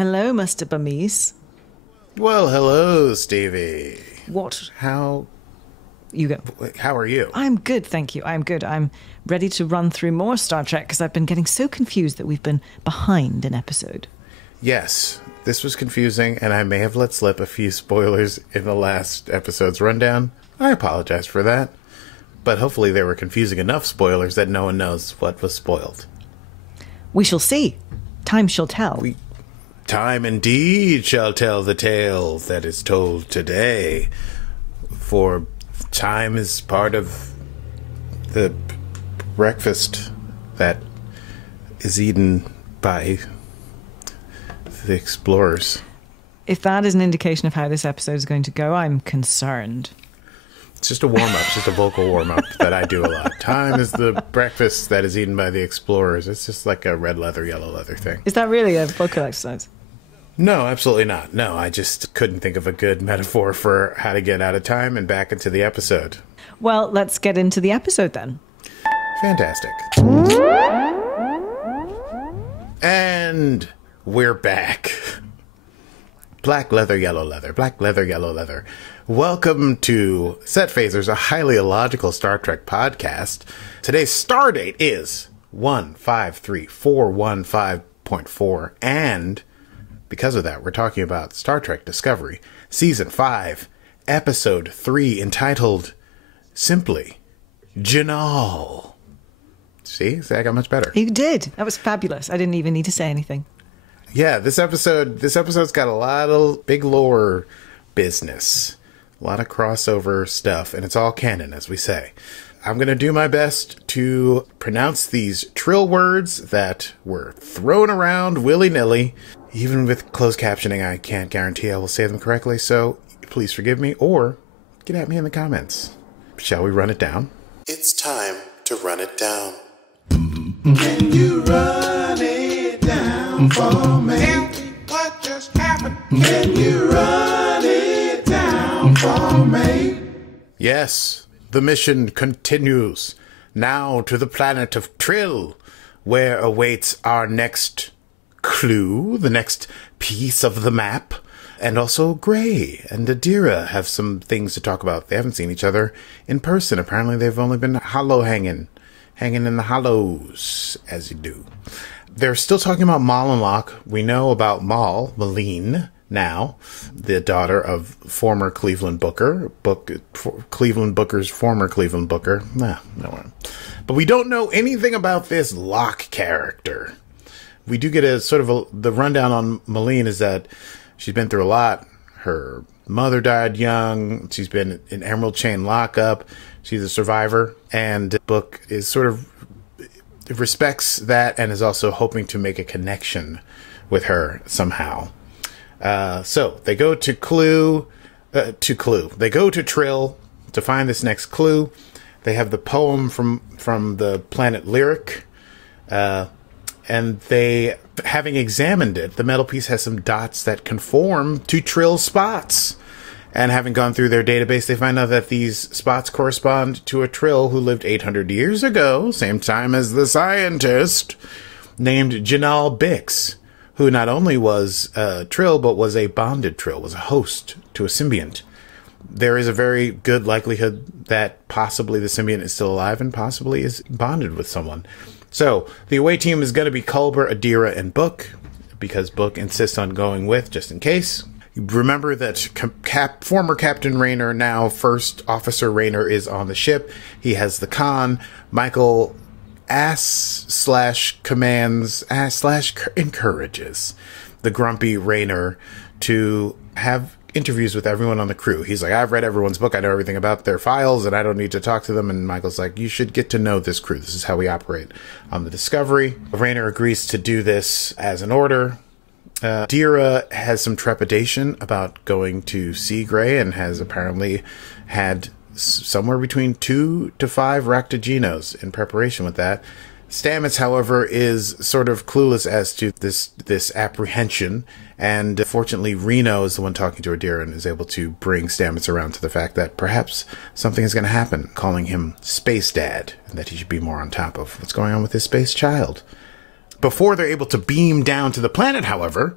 Hello, Mr. Burmese. Well, hello, Stevie. What? How... You go. How are you? I'm good, thank you. I'm good. I'm ready to run through more Star Trek because I've been getting so confused that we've been behind an episode. Yes, this was confusing, and I may have let slip a few spoilers in the last episode's rundown. I apologize for that. But hopefully they were confusing enough spoilers that no one knows what was spoiled. We shall see. Time shall tell. Time indeed shall tell the tale that is told today. For time is part of the breakfast that is eaten by the explorers. If that is an indication of how this episode is going to go, I'm concerned. It's just a warm-up, just a vocal warm-up that I do a lot. Time is the breakfast that is eaten by the explorers. It's just like a red leather, yellow leather thing. Is that really a vocal exercise? No, absolutely not. No, I just couldn't think of a good metaphor for how to get out of time and back into the episode. Well, let's get into the episode then. Fantastic. And we're back. Black leather, yellow leather. Black leather, yellow leather. Welcome to Set Phasers, a highly illogical Star Trek podcast. Today's star date is 153415.4, and because of that, we're talking about Star Trek Discovery, Season 5, Episode 3, entitled simply Jinaal. See, I got much better. You did. That was fabulous. I didn't even need to say anything. Yeah, this episode's got a lot of big lore business. A lot of crossover stuff, and it's all canon, as we say. I'm going to do my best to pronounce these Trill words that were thrown around willy-nilly. Even with closed captioning, I can't guarantee I will say them correctly, so please forgive me, or get at me in the comments. Shall we run it down? It's time to run it down. Can you run it down for me? Tell me what just happened. Can you run it down for me? Yes, the mission continues. Now to the planet of Trill, where awaits our next clue, the next piece of the map. And also Gray and Adira have some things to talk about. They haven't seen each other in person. Apparently they've only been hanging in the hollows, as you do. They're still talking about Mal and Locke. We know about Malene now, the daughter of former Cleveland Booker. Cleveland Booker's former Cleveland Booker. No one. But we don't know anything about this Locke character. We do get the rundown on Malene is that she's been through a lot. Her mother died young. She's been in Emerald Chain lockup. She's a survivor. And Book is sort of respects that and is also hoping to make a connection with her somehow. So they go to They go to Trill to find this next clue. They have the poem from the planet Lyric. And they, having examined it, the metal piece has some dots that conform to Trill spots. And having gone through their database, they find out that these spots correspond to a Trill who lived 800 years ago, same time as the scientist, named Jinaal Bix, who not only was a Trill, but was a bonded Trill, was a host to a symbiont. There is a very good likelihood that possibly the symbiont is still alive and possibly is bonded with someone. So, the away team is going to be Culber, Adira, and Book, because Book insists on going with, just in case. Remember that former Captain Raynor, now First Officer Raynor, is on the ship. He has the con. Michael encourages the grumpy Raynor to have interviews with everyone on the crew. He's like, I've read everyone's book. I know everything about their files, and I don't need to talk to them. And Michael's like, you should get to know this crew. This is how we operate on the Discovery. Raynor agrees to do this as an order. Adira has some trepidation about going to see Gray and has apparently had somewhere between 2 to 5 Raktagenos in preparation with that. Stamets, however, is sort of clueless as to this apprehension, and fortunately Reno is the one talking to Adira and is able to bring Stamets around to the fact that perhaps something is going to happen, calling him Space Dad, and that he should be more on top of what's going on with his space child. Before they're able to beam down to the planet, however,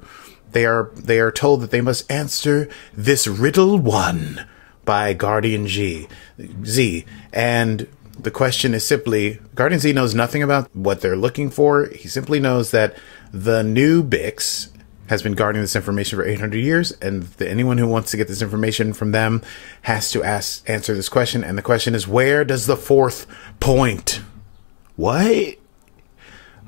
they are told that they must answer this riddle 1 by Guardian Z. And the question is simply, Guardian Z knows nothing about what they're looking for. He simply knows that the new Bix has been guarding this information for 800 years, and anyone who wants to get this information from them has to answer this question. And the question is, where does the 4th point? What?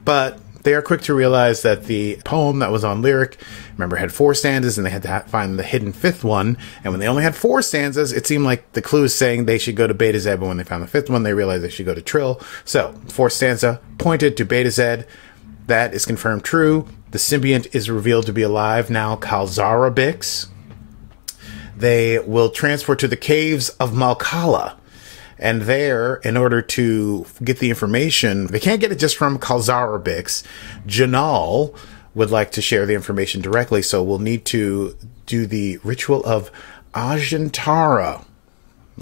But they are quick to realize that the poem that was on Lyric, remember, had 4 stanzas, and they had to find the hidden 5th one. And when they only had 4 stanzas, it seemed like the clue is saying they should go to Beta Z, but when they found the 5th one, they realized they should go to Trill. So, 4th stanza pointed to Beta Z. That is confirmed true. The symbiont is revealed to be alive now, Kalzara Bix. They will transport to the caves of Malkala. And there, in order to get the information, they can't get it just from Kalzara Bix. Jinaal would like to share the information directly, so we'll need to do the ritual of Ajintara.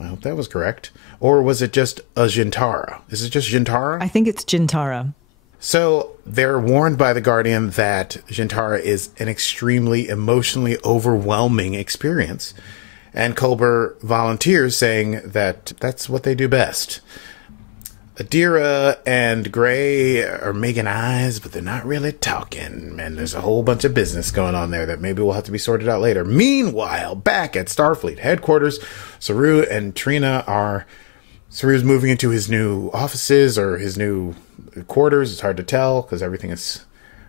I hope that was correct. Or was it just Ajintara? Is it just Jintara? I think it's Jintara. So they're warned by the Guardian that Jintara is an extremely emotionally overwhelming experience. And Culber volunteers, saying that that's what they do best. Adira and Gray are making eyes, but they're not really talking. And there's a whole bunch of business going on there that maybe will have to be sorted out later. Meanwhile, back at Starfleet headquarters, Saru and Trina are... Saru's moving into his new offices or his new quarters. It's hard to tell because everything is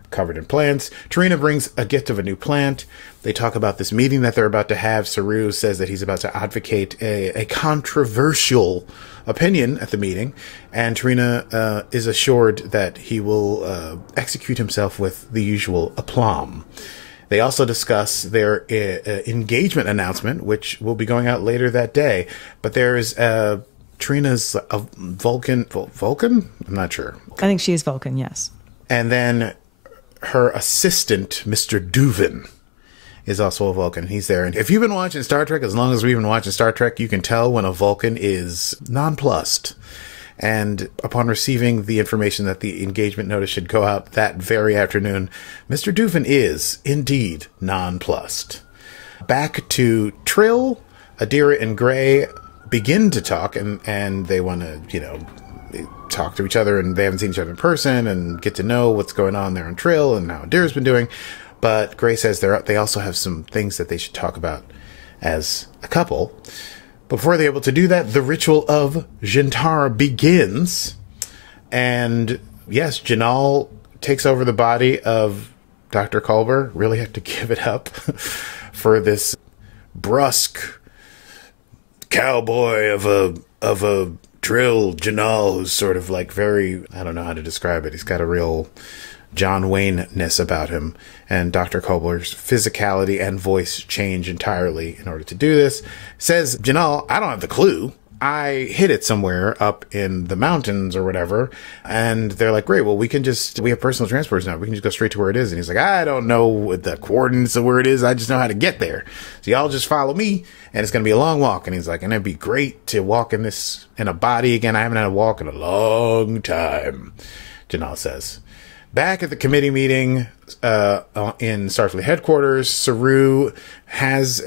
covered in plants. Trina brings a gift of a new plant. They talk about this meeting that they're about to have. Saru says that he's about to advocate a controversial opinion at the meeting, and Trina is assured that he will execute himself with the usual aplomb. They also discuss their engagement announcement, which will be going out later that day. But there's Trina's Vulcan? I'm not sure. I think she is Vulcan, yes. And then her assistant, Mr. Duvin, is also a Vulcan. He's there. And if you've been watching Star Trek, as long as we've been watching Star Trek, you can tell when a Vulcan is nonplussed. And upon receiving the information that the engagement notice should go out that very afternoon, Mr. Duvin is indeed nonplussed. Back to Trill, Adira and Gray begin to talk, and they want to, talk to each other, and they haven't seen each other in person and get to know what's going on there on Trill and how Adira's been doing. But Gray says they also have some things that they should talk about as a couple. Before they're able to do that, the ritual of Jintara begins. And yes, Jinaal takes over the body of Dr. Culber. Really have to give it up for this brusque cowboy of a Trill, Jinaal, who's sort of like very, I don't know how to describe it. He's got a real John Wayne-ness about him. And Dr. Culber's physicality and voice change entirely in order to do this. Says, Jinaal, I don't have the clue. I hid it somewhere up in the mountains or whatever. And they're like, great, well, we have personal transporters now. We can just go straight to where it is. And he's like, I don't know the coordinates of where it is. I just know how to get there. So y'all just follow me, and it's going to be a long walk. And he's like, and it'd be great to walk in a body again. I haven't had a walk in a long time, Jinaal says. Back at the committee meeting in Starfleet headquarters, Saru has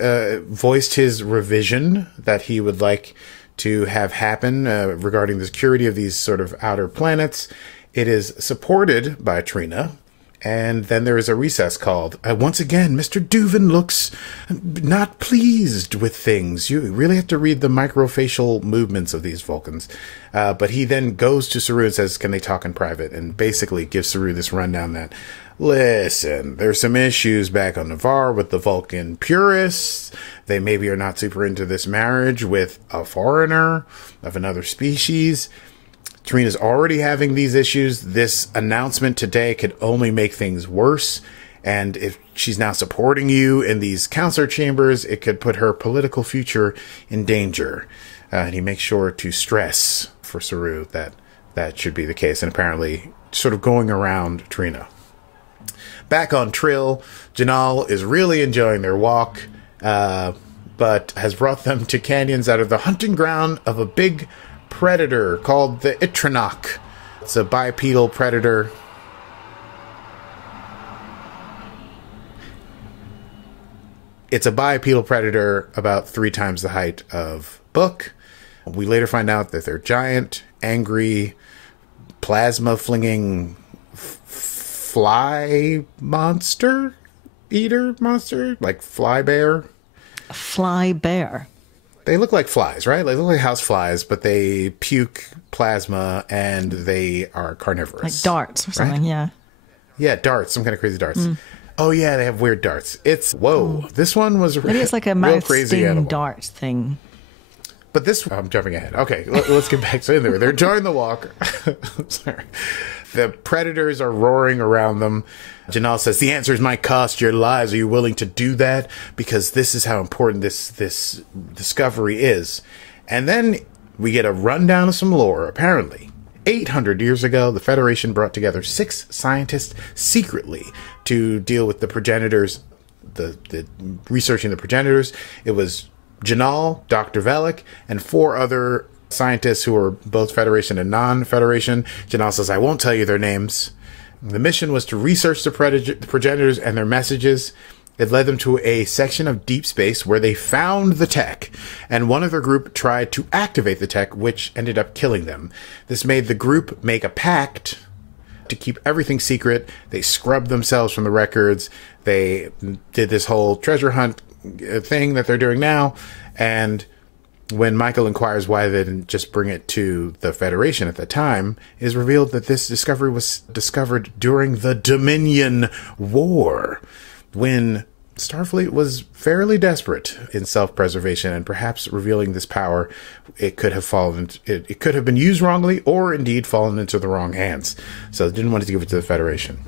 voiced his revision that he would like to have happen regarding the security of these sort of outer planets. It is supported by Trina. And then there is a recess called. Once again, Mr. Duvin looks not pleased with things. You really have to read the microfacial movements of these Vulcans. But he then goes to Saru and says, can they talk in private? And basically gives Saru this rundown that, listen, there's some issues back on Navarre with the Vulcan purists. They maybe are not super into this marriage with a foreigner of another species. Trina's already having these issues. This announcement today could only make things worse. And if she's now supporting you in these counselor chambers, it could put her political future in danger. And he makes sure to stress for Saru that that should be the case. And apparently sort of going around Trina. Back on Trill, Jinaal is really enjoying their walk, but has brought them to canyons that are the hunting ground of a big predator called the Itranok. It's a bipedal predator. It's a bipedal predator about 3 times the height of Book. We later find out that they're giant, angry, plasma-flinging fly monster? Eater monster? Like fly bear? A fly bear. They look like flies, right? They look like house flies, but they puke plasma and they are carnivorous. Like darts or something, right? yeah. Yeah, darts. Some kind of crazy darts. Oh, yeah, they have weird darts. It's, whoa. This one was Maybe it's like a real mouth crazy sting animal. dart thing. But this, I'm jumping ahead. Okay, let's get back to there. They're enjoying the walk. Sorry. The predators are roaring around them. Jinaal says, the answers might cost your lives. Are you willing to do that? Because this is how important this discovery is. And then we get a rundown of some lore. Apparently, 800 years ago, the Federation brought together 6 scientists secretly to deal with the progenitors, the researching the progenitors. It was Jinaal, Dr. Velik, and 4 other scientists who were both Federation and non-Federation. Jinaal says, I won't tell you their names. The mission was to research the progenitors and their messages. It led them to a section of deep space where they found the tech, and one of their group tried to activate the tech, which ended up killing them. This made the group make a pact to keep everything secret. They scrubbed themselves from the records. They did this whole treasure hunt thing that they're doing now, and when Michael inquires why they didn't just bring it to the Federation at the time, it is revealed that this discovery was discovered during the Dominion War, when Starfleet was fairly desperate in self-preservation, and perhaps revealing this power, it could have it could have been used wrongly, or indeed fallen into the wrong hands. So they didn't want to give it to the Federation.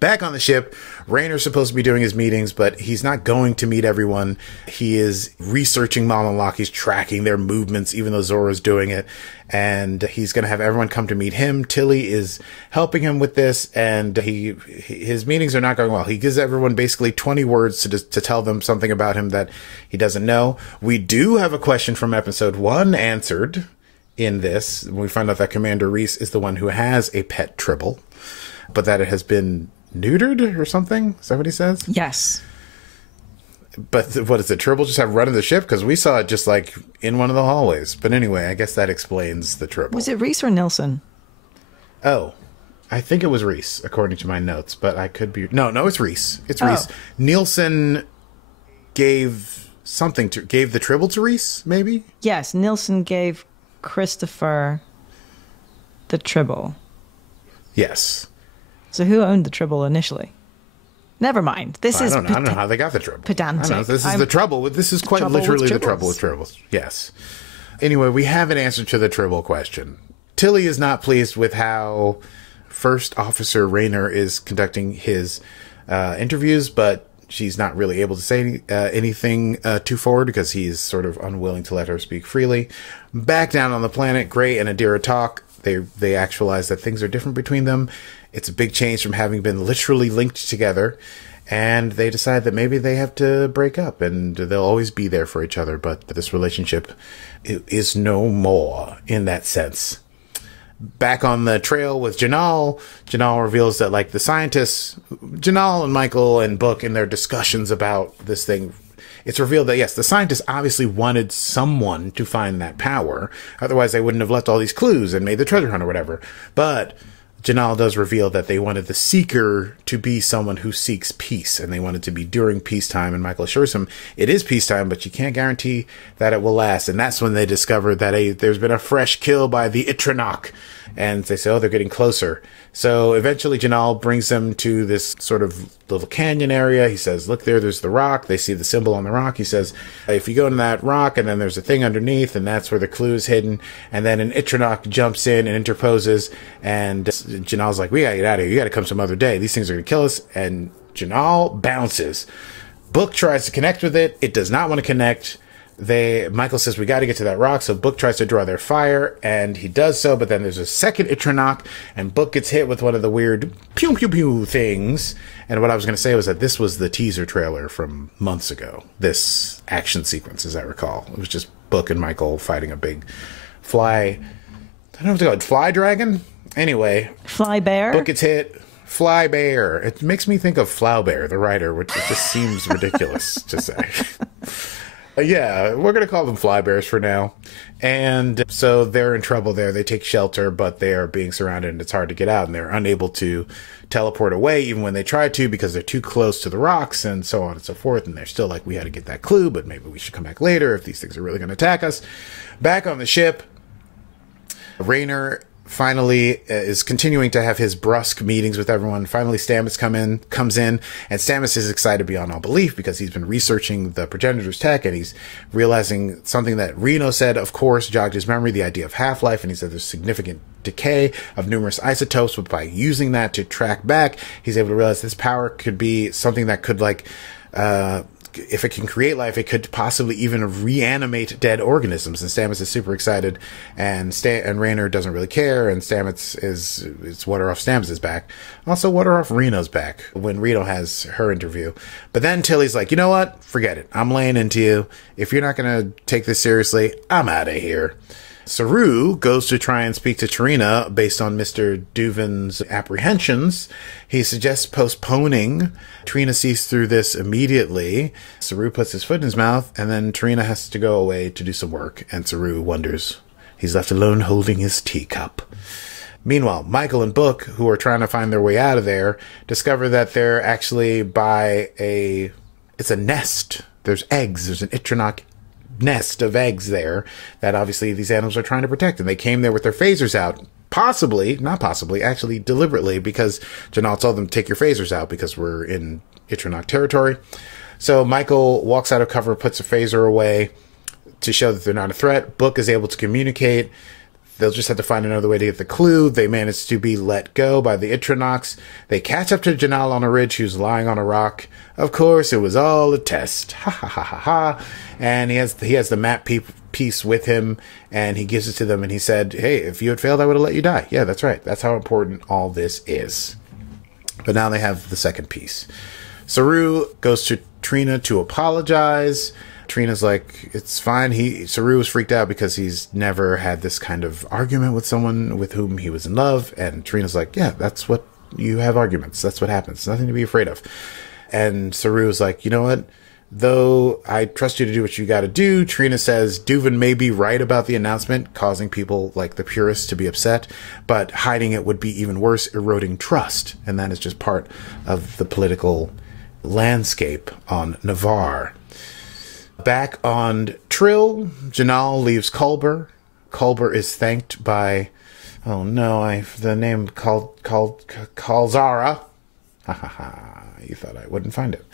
Back on the ship, Raynor's supposed to be doing his meetings, but he's not going to meet everyone. He is researching Malmalak. He's tracking their movements, even though Zora's doing it. And he's going to have everyone come to meet him. Tilly is helping him with this, and his meetings are not going well. He gives everyone basically 20 words to tell them something about him that he doesn't know. We do have a question from episode 1 answered in this. We find out that Commander Reese is the one who has a pet Tribble, but that it has been neutered or something. Is that what he says? Yes. But what is it? Tribble just have running the ship? Because we saw it just like in one of the hallways. But anyway, I guess that explains the Tribble. Was it Reese or Nilsson? Oh, I think it was Reese, according to my notes. But I could be... No, it's Reese. It's Reese. Nilsson gave the Tribble to Reese, maybe? Yes, Nilsson gave Christopher the Tribble. Yes. So who owned the Tribble initially? Never mind. I don't know how they got the Tribble. Pedantic. I don't know. This is the trouble. This is quite literally the trouble with Tribbles. Yes. Anyway, we have an answer to the Tribble question. Tilly is not pleased with how First Officer Raynor is conducting his interviews, but she's not really able to say anything too forward because he's sort of unwilling to let her speak freely. Back down on the planet, Gray and Adira talk. They actualize that things are different between them. It's a big change from having been literally linked together, and they decide that maybe they have to break up, and they'll always be there for each other, but this relationship is no more in that sense. Back on the trail with Jinaal reveals that, like, the scientists, Jinaal and Michael and Book, in their discussions about this thing, it's revealed that, yes, the scientists obviously wanted someone to find that power. Otherwise, they wouldn't have left all these clues and made the treasure hunt or whatever. But Jinaal does reveal that they wanted the Seeker to be someone who seeks peace, and they wanted to be during peacetime, and Michael assures him it is peacetime, but you can't guarantee that it will last. And that's when they discover that there's been a fresh kill by the Itranok, and they say, oh, they're getting closer. So eventually Jinaal brings them to this sort of little canyon area. He says, look there's the rock. They see the symbol on the rock. He says, if you go in that rock, and then there's a thing underneath, and that's where the clue is hidden. And then an Itranok jumps in and interposes, and Jinaal's like, we gotta get out of here. You gotta come some other day. These things are gonna kill us. And Jinaal bounces. Book tries to connect with it. It does not want to connect. Michael says, we got to get to that rock, so Book tries to draw their fire, and he does so, but then there's a second Itranok, and Book gets hit with one of the weird pew pew pew things. And what I was going to say was that this was the teaser trailer from months ago, this action sequence, as I recall. It was just Book and Michael fighting a big fly, I don't know what to call it, fly dragon? Anyway. Fly bear? Book gets hit. Fly bear. It makes me think of Flaubert, the writer, which it just seems ridiculous to say. Yeah, we're going to call them fly bears for now. And so they're in trouble there. They take shelter, but they are being surrounded and it's hard to get out. And they're unable to teleport away even when they try to because they're too close to the rocks and so on and so forth. And they're still like, we had to get that clue, but maybe we should come back later if these things are really going to attack us. Back on the ship, Raynor finally is continuing to have his brusque meetings with everyone. Finally, Stamets comes in, and Stamets is excited beyond all belief because he's been researching the Progenitors tech, and he's realizing something that Reno said, of course, jogged his memory, the idea of half-life, and he said there's significant decay of numerous isotopes, but by using that to track back, he's able to realize this power could be something that could, like, if it can create life, it could possibly even reanimate dead organisms. And Stamets is super excited, and Raynor doesn't really care, and Stamets it's water off Stamets' back. Also water off Reno's back when Reno has her interview. But then Tilly's like, you know what? Forget it. I'm laying into you. If you're not going to take this seriously, I'm out of here. Saru goes to try and speak to Trina based on Mr. Duvin's apprehensions. He suggests postponing. Trina sees through this immediately. Saru puts his foot in his mouth, and then Trina has to go away to do some work, and Saru wonders. He's left alone holding his teacup. Meanwhile, Michael and Book, who are trying to find their way out of there, discover that they're actually by it's a nest. There's eggs. There's an Itronach nest of eggs there that obviously these animals are trying to protect, and they came there with their phasers out, actually deliberately, because Jinaal told them to take your phasers out because we're in Itronach territory. So Michael walks out of cover, puts a phaser away to show that they're not a threat. Book is able to communicate. They'll just have to find another way to get the clue. They manage to be let go by the Itronachs. They catch up to Jinaal on a ridge, who's lying on a rock. Of course, it was all a test. Ha ha ha ha ha. And he has the map piece with him, and he gives it to them, and he said, hey, if you had failed, I would have let you die. Yeah, that's right. That's how important all this is. But now they have the second piece. Saru goes to Trina to apologize. Trina's like, it's fine. Saru was freaked out because he's never had this kind of argument with someone with whom he was in love. And Trina's like, yeah, that's what you have arguments. That's what happens. Nothing to be afraid of. And Saru's like, you know what? Though I trust you to do what you got to do, Trina says Duvin may be right about the announcement, causing people like the purists to be upset, but hiding it would be even worse, eroding trust. And that is just part of the political landscape on Navarre. Back on Trill, Jinaal leaves Culber. Culber is thanked by, oh no, the name Calzara. Ha ha ha. You thought I wouldn't find it.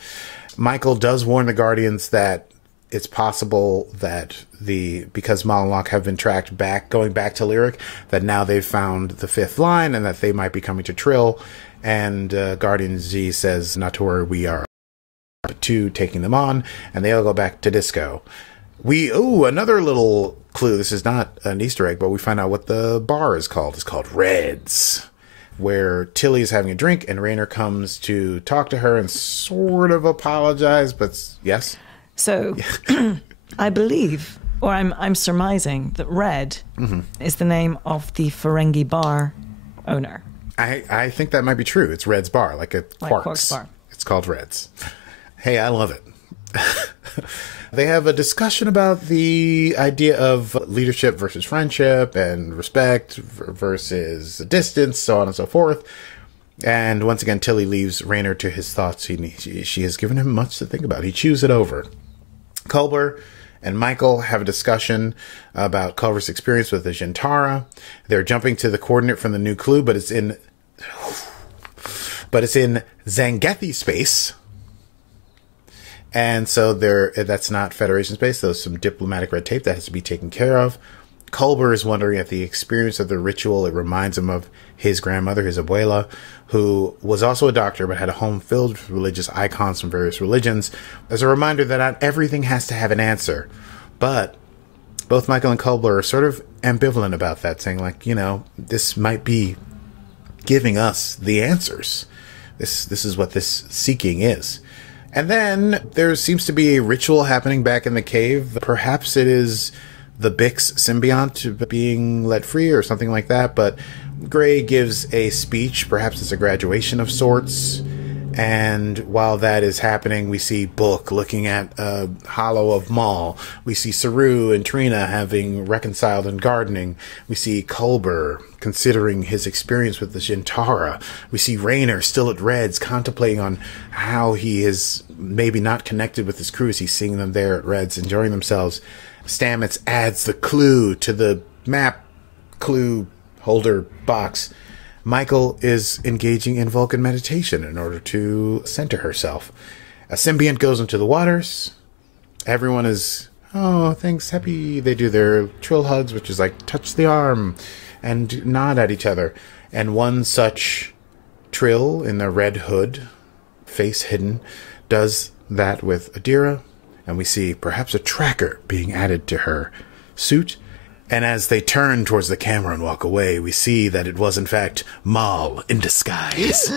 Michael does warn the Guardians that it's possible that because Malinlock have been tracked going back to Lyric, that now they've found the fifth line and that they might be coming to Trill. And Guardian Z says, not to worry, we are to taking them on, and they all go back to Disco. Another little clue. This is not an Easter egg, but we find out what the bar is called. It's called Reds, where Tilly is having a drink, and Raynor comes to talk to her and sort of apologize, but yes. So, I believe, or I'm surmising, that Red is the name of the Ferengi bar owner. I think that might be true. It's Red's bar, like a Quark's bar. It's called Red's. Hey, I love it. They have a discussion about the idea of leadership versus friendship and respect versus distance, so on and so forth. And once again, Tilly leaves Raynor to his thoughts. She has given him much to think about. He chews it over. Culber and Michael have a discussion about Culber's experience with the Jintara. They're jumping to the coordinate from the new clue, but it's in Zangethi space. And so that's not Federation space. There's some diplomatic red tape that has to be taken care of. Culber is wondering at the experience of the ritual. It reminds him of his grandmother, his abuela, who was also a doctor but had a home filled with religious icons from various religions. As a reminder that not everything has to have an answer. But both Michael and Culber are sort of ambivalent about that, saying like, this might be giving us the answers. This is what this seeking is. And then there seems to be a ritual happening back in the cave. Perhaps it is the Bix symbiont being let free or something like that. But Gray gives a speech, perhaps it's a graduation of sorts. And while that is happening, we see Book looking at a hollow of Maul. We see Saru and Trina having reconciled and gardening. We see Culber considering his experience with the Shintara. We see Raynor still at Red's, contemplating on how he is maybe not connected with his crew as he's seeing them there at Red's, enjoying themselves. Stamets adds the clue to the map clue holder box. Michael is engaging in Vulcan meditation in order to center herself. A symbiont goes into the waters. Everyone is, oh, thanks, happy. They do their Trill hugs, which is like touch the arm and nod at each other. And one such Trill in the red hood, face hidden, does that with Adira. And we see perhaps a tracker being added to her suit. And as they turn towards the camera and walk away, we see that it was, in fact, Maul in disguise.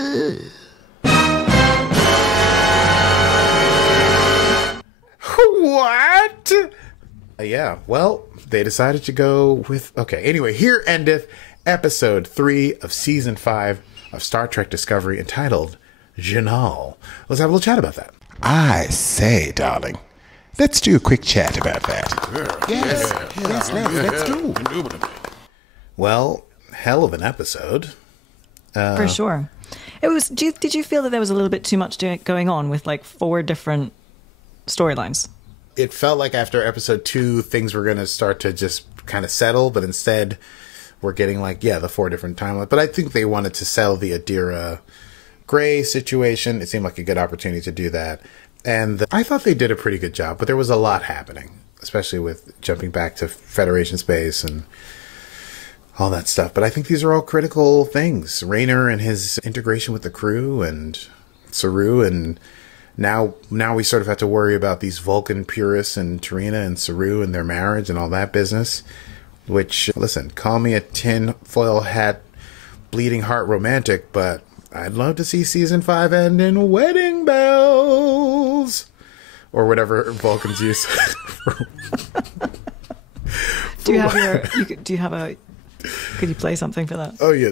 What? Yeah, well, they decided to go with... Okay, anyway, here endeth episode 3 of season 5 of Star Trek Discovery, entitled Jinaal. Let's have a little chat about that. I say, darling, let's do a quick chat about that. Let's go. Well, hell of an episode. For sure. It was. Did you feel that there was a little bit too much going on with like 4 different storylines? It felt like after episode 2, things were going to start to just kind of settle, but instead we're getting like, the 4 different timelines. But I think they wanted to settle the Adira Gray situation. It seemed like a good opportunity to do that. And I thought they did a pretty good job, but there was a lot happening, especially with jumping back to Federation space and all that stuff. But I think these are all critical things. Raynor and his integration with the crew, and Saru, and now we sort of have to worry about these Vulcan purists and Trina and Saru and their marriage and all that business. Which, listen, call me a tinfoil hat, bleeding heart romantic, but I'd love to see season 5 end in wedding bells, or whatever Vulcans use. Do you have a? Could you play something for that? Oh yeah,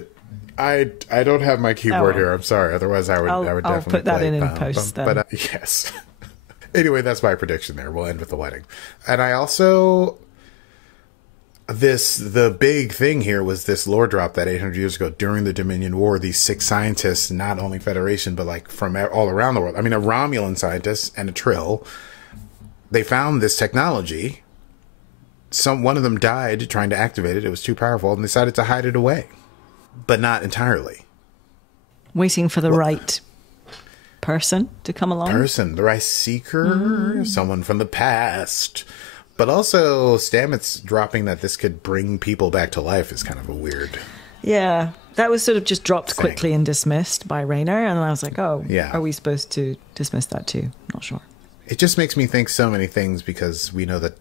I don't have my keyboard here. I'm sorry. Otherwise, I would definitely. I'll put that in post then. But yes. Anyway, that's my prediction. There, we'll end with the wedding, and I also. The big thing here was this lore drop that 800 years ago during the Dominion War, these 6 scientists, not only Federation, but like from all around the world. I mean, a Romulan scientist and a Trill, they found this technology. One of them died trying to activate it. It was too powerful and decided to hide it away, but not entirely. Waiting for the right person to come along. The right seeker, someone from the past. But also, Stamets dropping that this could bring people back to life is kind of a weird... Yeah, that was sort of just dropped quickly and dismissed by Raynor, and I was like, oh, are we supposed to dismiss that too? Not sure. It just makes me think so many things, because we know that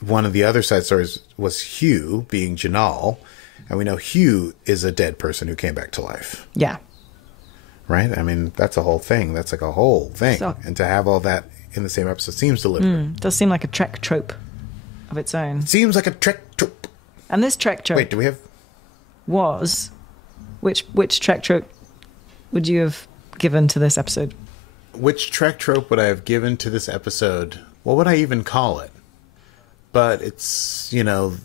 one of the other side stories was Hugh being Jinaal, and we know Hugh is a dead person who came back to life. Yeah. Right? I mean, that's a whole thing. That's like a whole thing. And to have all that in the same episode seems deliberate. Does seem like a Trek trope of its own. Seems like a Trek trope. And this Trek trope... Wait, do we have... Was... Which Trek trope would you have given to this episode? Which Trek trope would I have given to this episode? What would I even call it? But it's, the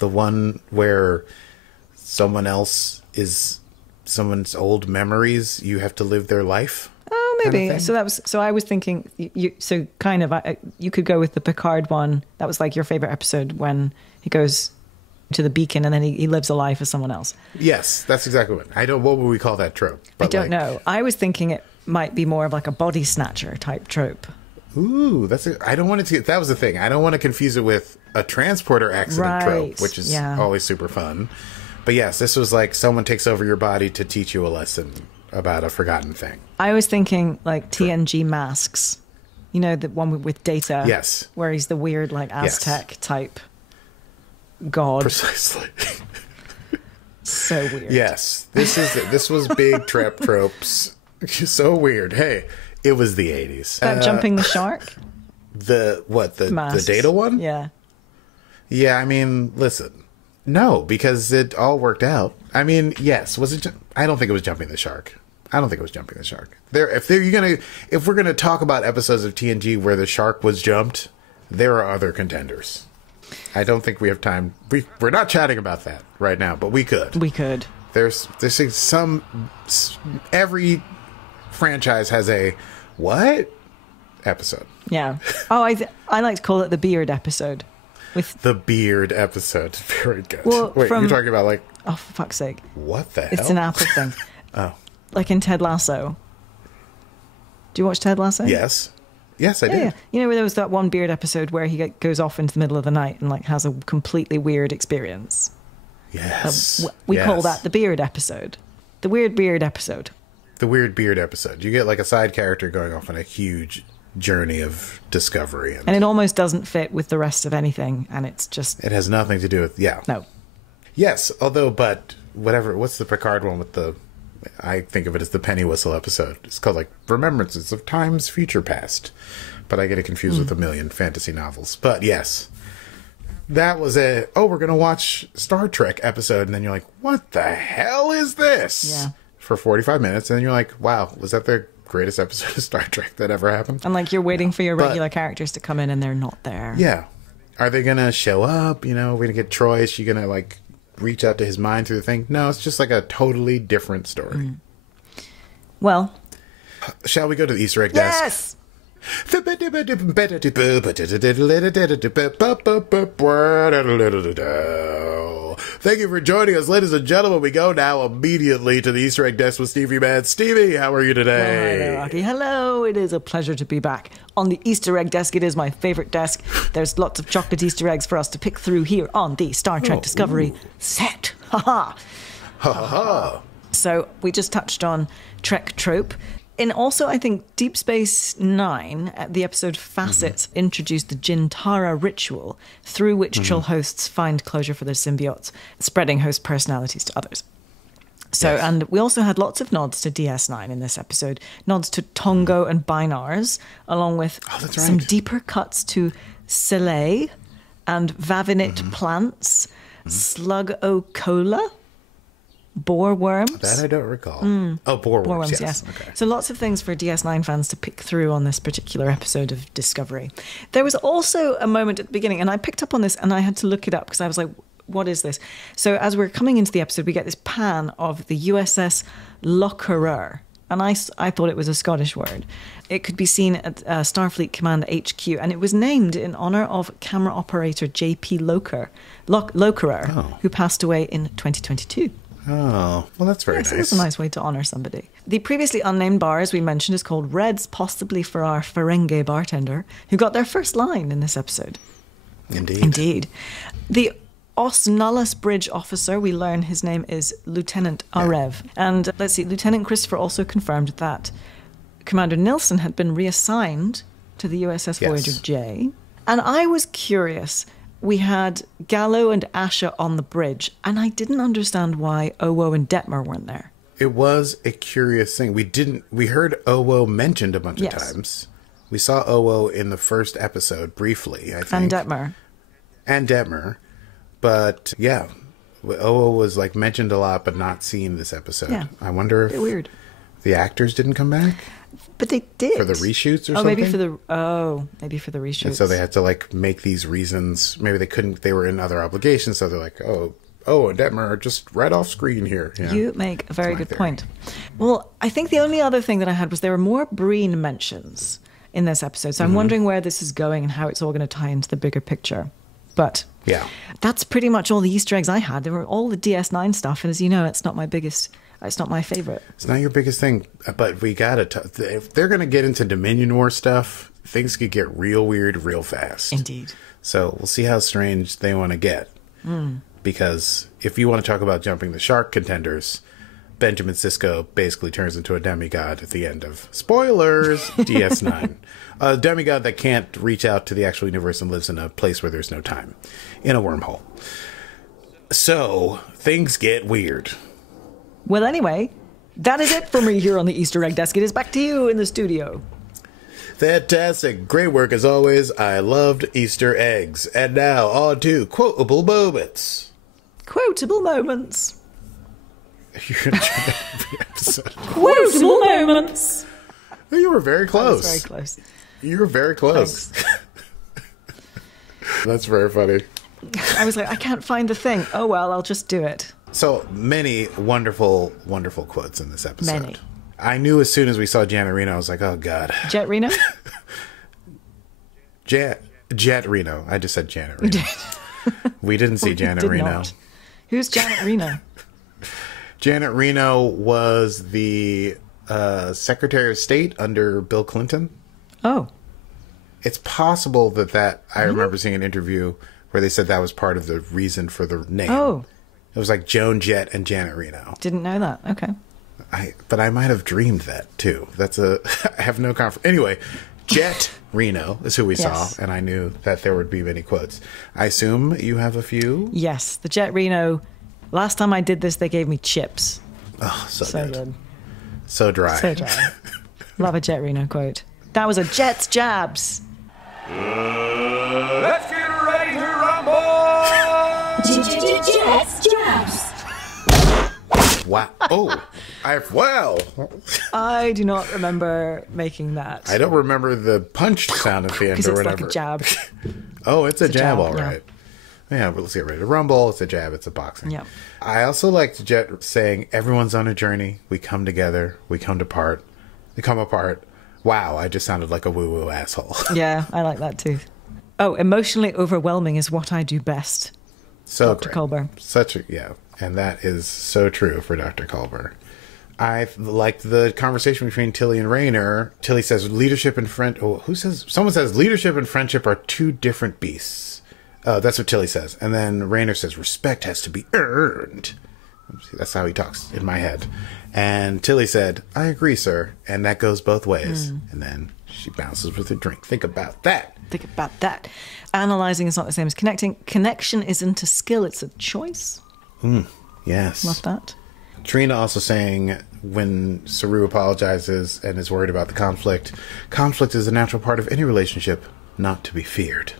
one where someone else is someone's old memories. You have to live their life. Oh, maybe. Kind of so I was thinking, you could go with the Picard one. That was like your favorite episode when he goes to the beacon and then he lives a life as someone else. Yes, that's exactly what. What would we call that trope? I don't know. I was thinking it might be more of like a body snatcher type trope. Ooh, I don't want it to. That was the thing. I don't want to confuse it with a transporter accident trope, which is always super fun. But yes, this was like someone takes over your body to teach you a lesson about a forgotten thing. I was thinking like TNG masks. You know, the one with Data? Yes. Where he's the weird like Aztec type god. Precisely. So weird. Yes. This was big trap tropes. So weird. Hey, it was the 80s. About jumping the shark? The Data one? Yeah. Yeah, I mean, listen. No, because it all worked out. I mean, yes, was it? I don't think it was jumping the shark. I don't think it was jumping the shark. If we're gonna talk about episodes of TNG where the shark was jumped, there are other contenders. I don't think we have time. We're not chatting about that right now, but we could. We could. There's every franchise has a what episode. Yeah. Oh, I like to call it the beard episode. With the beard episode. Very good. Well, wait, you're talking about like... Oh, for fuck's sake. What the hell? It's an Apple thing. Oh. Like in Ted Lasso. Do you watch Ted Lasso? Yes. Yes, I do. Yeah. You know, there was that one beard episode where he goes off into the middle of the night and like has a completely weird experience. Yes. We call that the beard episode. The weird beard episode. The weird beard episode. You get like a side character going off on a huge journey of discovery. And it almost doesn't fit with the rest of anything. And it's just... It has nothing to do with... Yeah. No. Yes, although, but whatever. What's the Picard one with the... I think of it as the penny whistle episode. It's called like Remembrances of Times Future Past. But I get it confused with a million fantasy novels. But yes. That was we're going to watch Star Trek episode. And then you're like, what the hell is this? Yeah. For 45 minutes. And then you're like, wow, was that the greatest episode of Star Trek that ever happened? And like you're waiting for your regular characters to come in and they're not there. Yeah. Are they going to show up? You know, we're going to get Troy. Is she going to like reach out to his mind through the thing? No, it's just like a totally different story. Well. Shall we go to the Easter egg desk? Yes! Thank you for joining us, ladies and gentlemen. We go now immediately to the Easter egg desk with Stevie Man. Stevie, how are you today? Hi there, Rocky. Hello, it is a pleasure to be back on the Easter egg desk. It is my favorite desk. There's lots of chocolate Easter eggs for us to pick through here on the Star Trek Discovery set. Ha ha. Ha ha ha. So we just touched on Trek trope. And also, I think Deep Space Nine, the episode Facets, introduced the Jintara ritual through which Trill hosts find closure for their symbiotes, spreading host personalities to others. So, Yes. And we also had lots of nods to DS9 in this episode, nods to Tongo and Binars, along with some deeper cuts to Selay and Vavinate plants, Slug O Cola, boar worms. That I don't recall. Oh, boar worms, Yes. Okay. So lots of things for DS9 fans to pick through on this particular episode of Discovery. There was also a moment at the beginning, and I picked up on this and I had to look it up because I was like, what is this? So as we're coming into the episode, we get this pan of the USS Locherer. And I thought it was a Scottish word. It could be seen at Starfleet Command HQ, and it was named in honor of camera operator J.P. Locherer, who passed away in 2022. Oh, well, that's very nice. So that's a nice way to honor somebody. The previously unnamed bar, as we mentioned, is called Reds, possibly for our Ferengi bartender, who got their first line in this episode. Indeed. The Osnullis Bridge officer, we learn his name is Lieutenant Arev. And let's see, Lieutenant Christopher also confirmed that Commander Nilsson had been reassigned to the USS Voyager J. And I was curious. We had Gallo and Asha on the bridge, and I didn't understand why Owo and Detmer weren't there. It was a curious thing. We heard Owo mentioned a bunch of times. We saw Owo in the first episode briefly, I think. And Detmer. But yeah, Owo was like mentioned a lot, but not seen this episode. Yeah. I wonder if weird. The actors didn't come back? But they did. For the reshoots or something? Maybe for the reshoots. And so they had to like make these reasons. Maybe they couldn't, they were in other obligations. So they're like, and Detmer are just right off screen here. Yeah. You make a very good point. Well, I think the only other thing that I had was there were more Breen mentions in this episode. So I'm wondering where this is going and how it's all going to tie into the bigger picture. But yeah, that's pretty much all the Easter eggs I had. There were all the DS9 stuff. And as you know, it's not my favorite. It's not your biggest thing, but we gotta. If they're gonna get into Dominion War stuff, things could get real weird real fast. Indeed. So we'll see how strange they want to get. Because if you want to talk about jumping the shark contenders, Benjamin Sisko basically turns into a demigod at the end of spoilers DS9. A demigod that can't reach out to the actual universe and lives in a place where there's no time, in a wormhole. So things get weird. Well, anyway, that is it for me here on the Easter egg desk. It is back to you in the studio. Fantastic. Great work as always. I loved Easter eggs. And now on to quotable moments. Quotable moments. You're gonna try every episode. Quotable moments. You were very close. That was very close. You were very close. That's very funny. I was like, I can't find the thing. Oh, well, I'll just do it. So many wonderful, wonderful quotes in this episode. Many. I knew as soon as we saw Janet Reno, I was like, oh, God. Jet Reno? Jet Reno. I just said Janet Reno. We didn't see Janet Reno. Not. Who's Janet Reno? Janet Reno was the Secretary of State under Bill Clinton. Oh. It's possible that I remember seeing an interview where they said that was part of the reason for the name. Oh. It was like Joan Jett and Janet Reno. Didn't know that. Okay. But I might have dreamed that too. I have no confidence. Anyway, Jet Reno is who we saw, and I knew that there would be many quotes. I assume you have a few? Yes, the Jet Reno. Last time I did this, they gave me chips. Oh, so So good. good. So dry. So dry. Love a Jet Reno quote. That was a Jet's jabs. Let's get ready to rumble! Jets jabs. Wow. Oh, I do not remember making that. I don't remember the punch sound at the end Because or it's whatever. like a jab. Oh, it's a jab, all yeah. right. Yeah, but let's get ready to rumble. It's a jab. It's a boxing. Yeah. I also liked Jet saying, everyone's on a journey. We come together. We come apart. We come apart. Wow, I just sounded like a woo-woo asshole. Yeah, I like that too. Oh, emotionally overwhelming is what I do best. So Dr. great. Culber. Yeah, and that is so true for Dr. Culber. I liked the conversation between Tilly and Raynor. Tilly says leadership and friend. Oh, someone says leadership and friendship are two different beasts. That's what Tilly says. And then Raynor says respect has to be earned. That's how he talks in my head. And Tilly said, I agree, sir. And that goes both ways. And then she bounces with her drink. Think about that. Think about that. Analyzing is not the same as connecting. Connection isn't a skill, it's a choice. Yes. Love that. Trina also saying when Saru apologizes and is worried about the conflict is a natural part of any relationship, not to be feared.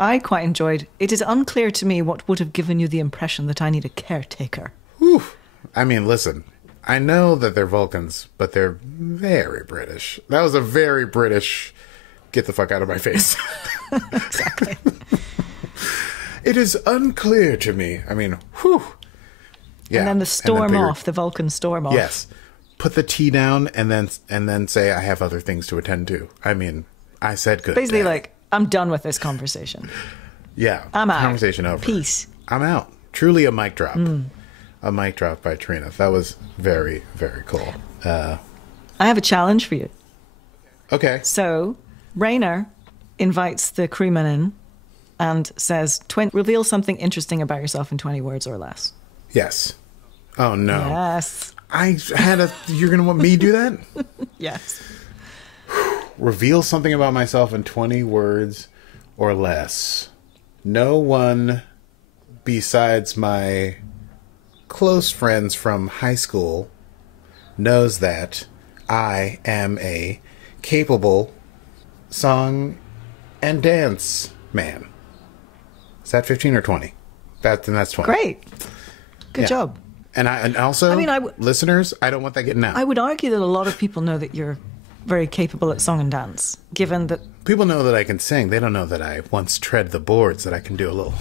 I quite enjoyed. It is unclear to me what would have given you the impression that I need a caretaker. Whew. I mean, listen, I know that they're Vulcans, but they're very British. That was a very British, get the fuck out of my face. Exactly. It is unclear to me. I mean, whew. Yeah. And then the storm put your- off, the Vulcan storm off. Yes. Put the tea down and then say I have other things to attend to. I mean, I said good. Basically, day. like, I'm done with this conversation. Yeah. I'm out. Conversation over. Peace. I'm out. Truly a mic drop. A mic drop by Trina. That was very, very cool. I have a challenge for you. Okay. So, Raynor invites the crewmen in and says, reveal something interesting about yourself in 20 words or less. Yes. Oh, no. Yes. You're going to want me to do that? Yes. Reveal something about myself in 20 words or less. No one besides my close friends from high school knows that I am a capable song and dance man. Is that 15 or 20? That's 20. Great. Good Yeah. job. And also, listeners, I don't want that getting out. I would argue that a lot of people know that you're very capable at song and dance, given that... People know that I can sing. They don't know that I once tread the boards, that I can do a little,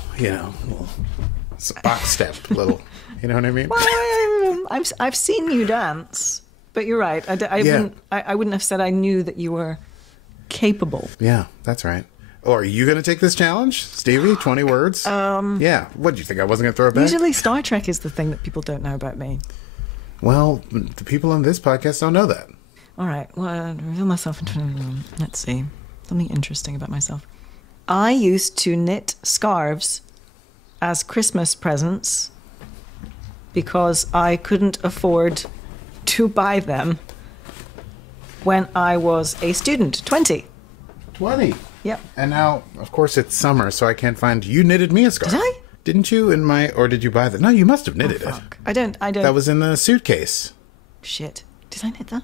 box step, little, you know what I mean? Well, I've seen you dance, but you're right. I wouldn't have said I knew that you were capable. Yeah, that's right. Oh, are you going to take this challenge, Stevie? 20 words? Yeah. What, do you think I wasn't going to throw it back? Usually Star Trek is the thing that people don't know about me. Well, the people on this podcast don't know that. All right. Well, reveal myself in 20. Let's see. Something interesting about myself. I used to knit scarves as Christmas presents because I couldn't afford to buy them when I was a student. 20. 20? Yep. And now, of course, it's summer, so I can't find... You knitted me a scarf. Did I? Didn't you or did you buy that? No, you must have knitted it. Fuck. I don't. That was in the suitcase. Shit. Did I knit that?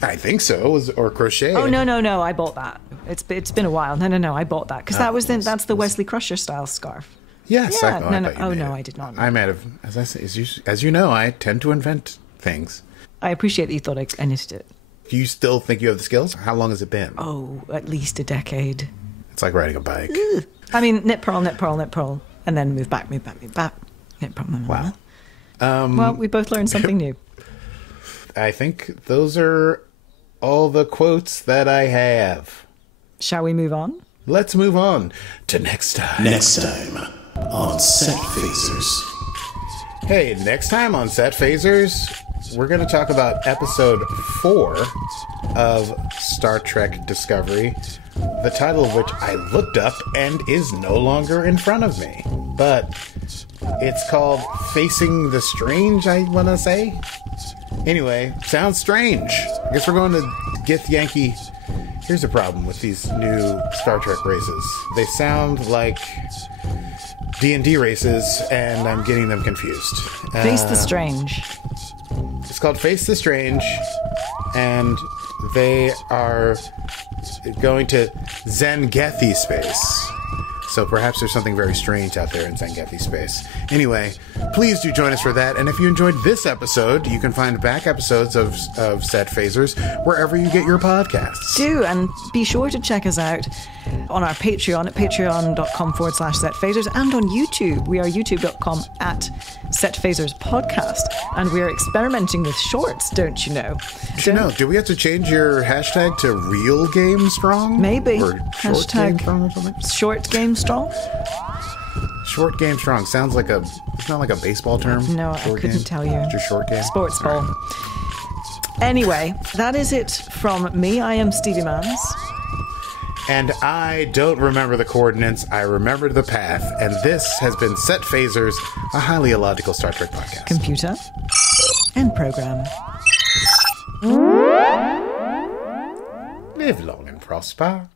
I think so. Or crochet. Oh, no. I bought that. It's been a while. No. I bought that. Because that's the Wesley Crusher style scarf. Yes, Yeah, I no. thought you Oh, made no, it. I did not. I might have, as you know, I tend to invent things. I appreciate that you thought I knitted it. Do you still think you have the skills? How long has it been? Oh, at least a decade. It's like riding a bike. I mean, knit, purl, and then move back. Knit, purl, Wow. Well, we both learned something new. I think those are all the quotes that I have. Shall we move on? Let's move on to next time. Next time on Set Phasers. Hey, next time on Set Phasers, we're going to talk about episode 4 of Star Trek Discovery, the title of which I looked up and is no longer in front of me. But it's called Facing the Strange, I want to say. Anyway, sounds strange. I guess we're going to Gith Yankee. Here's the problem with these new Star Trek races. They sound like D&D races, and I'm getting them confused. Face the Strange. It's called Face the Strange, and they are going to Zangethi space. So perhaps there's something very strange out there in Zangethi space. Anyway, please do join us for that. And if you enjoyed this episode, you can find back episodes of Set Phasers wherever you get your podcasts. Do, and be sure to check us out on our Patreon at patreon.com/setphasers and on YouTube. We are youtube.com at Set Phasers Podcast, and we are experimenting with shorts, don't you know? Do we have to change your hashtag to Real Game Strong? Maybe. Or Short Hashtag Game Strong or something? Short Game Strong? Short Game Strong sounds like it's not like a baseball term. No, I Short couldn't game? tell you. It's your short game? Sports All ball. right. Anyway, that is it from me. I am Stevie Mans. And I don't remember the coordinates. I remembered the path. And this has been Set Phasers, a highly illogical Star Trek podcast. Computer and program. Live long and prosper.